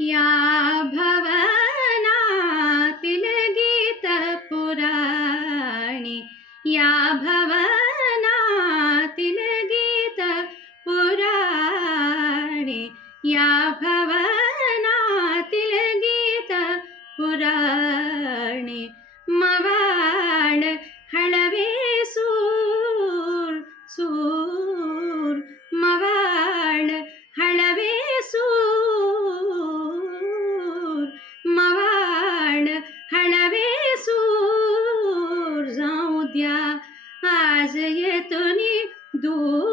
या भवनातील गीत पुराणे, या भवनातील गीत पुराणे, या भवनातील गीत पुराणे. मवाळ हळवे सूर सूर, मवाळ हळवे सूर, मवाळ हळवे सूर. जाऊ द्या आज येतोनी दूर